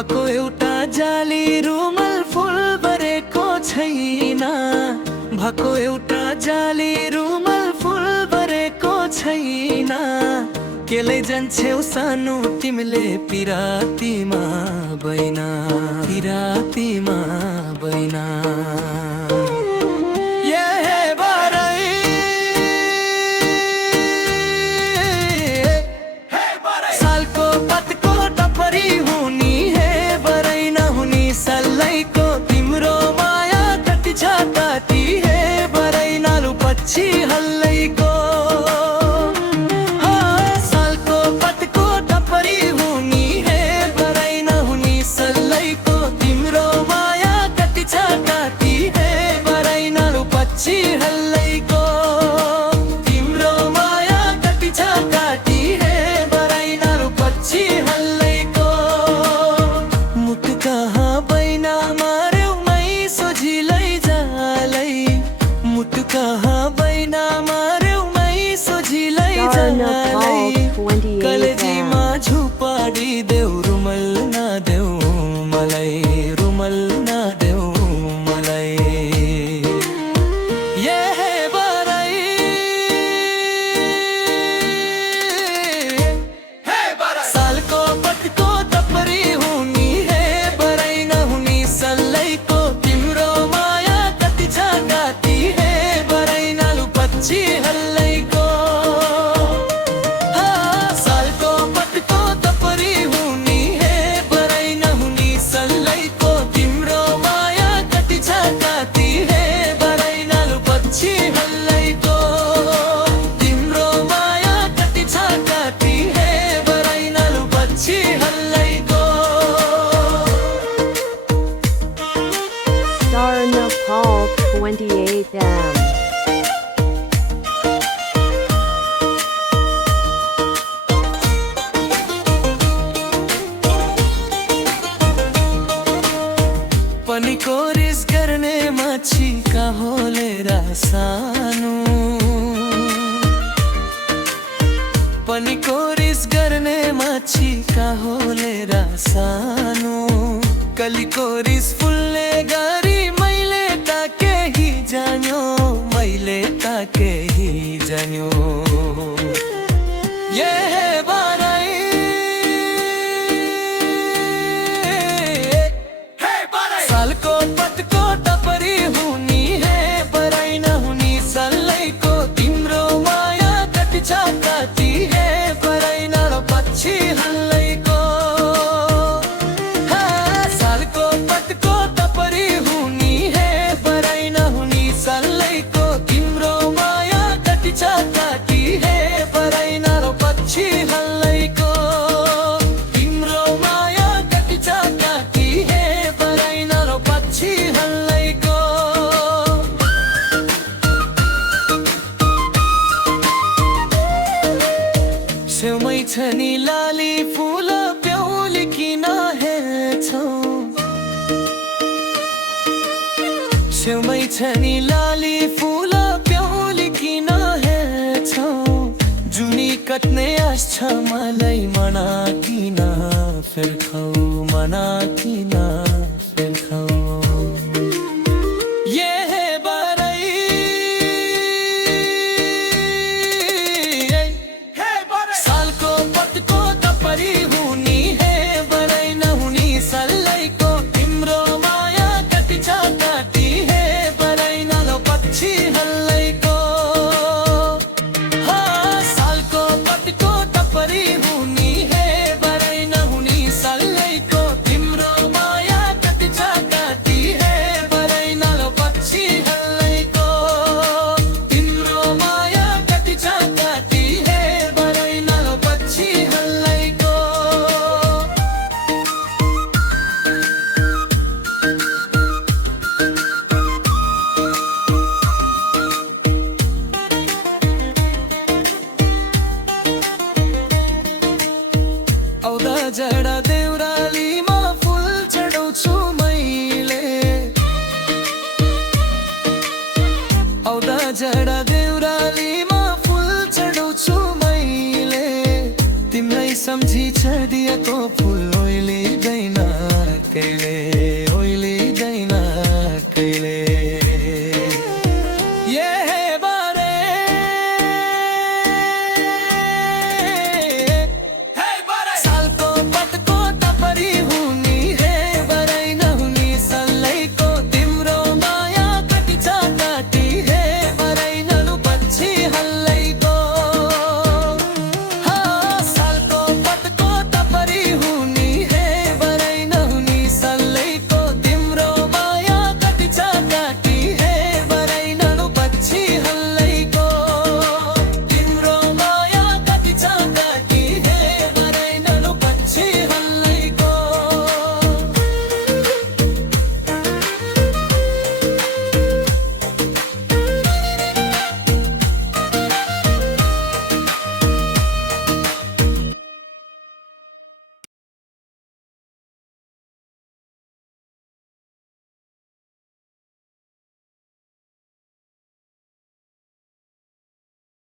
भएको एउटा जाली रुमल फुल भरेको छैन, भएको एउटा जाली रुमल फुल भरेको छैन। केलै जान्छौ सानो तिमीले पिरातीमा बैना, पिरातीमा बैना। सालको पतको टपरी हुनी हे बरै नहुनी सल्लाइको तिम्रो माया कति छ कति हे बरै नालु पछि हल्लैको। सालको पतको टपरी हुनी हे बरै नहुनी सल्लाइको तिम्रो माया कति छ कति हे बरै नालु पछि हल्लैको। तिम्रो माया कति छ कति हे बरै नालु पछि हल्लैको। मुट कहाँ बैना मार्यौ मै सोझिलै जालै, मुट कहाँ बैना मार्यौ मै सोझिलै जालै। कलेजीमा झुपाडी देऊ रुमल नदेऊ मलाई, रुमल नदेऊ मलाई। सालको पतको टपरी हुनी हे बरै नहुनी सल्लाइको तिम्रो माया कति छ कति हे बरै नालु पछि हल्लैको। सालको पतको टपरी हुनी हे बरै नहुनी सल्लाइको तिम्रो माया कति छ कति हे बरै नालु पछि हल्लैको। तिम्रो माया कति छ कति हे बरै नालु पछि हल्लैको। Star Nepal 28M. पनिको रिस गर्ने माछी कहोलेर सानो, पनिको रिस गर्ने माछी कहोलेर सानो। कलीको रिस फुल्ने गरी मैले त केही जान्यो, मैले त केही जान्यो। सालको पतको टपरी हुनी हे बरै नहुनी सल्लाइको तिम्रो माया कति छ कति हे बरै नालु पछि हल्लैको। सालको पतको टपरी हुनी हे बरै नहुनी सल्लाइको तिम्रो माया कति छ कति हे बरै नालु पछि हल्लैको। तिम्रो माया कति छ कति हे बरै नालु पछि हल्लैको। छेउमै छ नि लाली फुल प्याउली किन हेर्छौ, छेउमै छ नि लाली फुल प्याउली किन हेर्छौ। जुनी कट्ने आश छ मलाई मना किन फिर्खौ, मना किन फिर्खौ। सालको पतको टपरी हुनी हे बरै नहुनी सल्लाइको तिम्रो माया कति छ कति हे बरै नालु पछि हल्लैको। सालको पतको टपरी हुनी हे बरै नहुनी सल्लाइको तिम्रो माया कति छ कति हे बरै नालु पछि हल्लैको। तिम्रो माया कति छ कति हे बरै नालु पछि हल्लैको। औदा जडा देउरालीमा फुल चढाउँछु मैले, औदा जडा देउरालीमा फुल चढाउँछु मैले। तिमीलाई सम्झी छदिएको फुल ओइलिँदैन। केले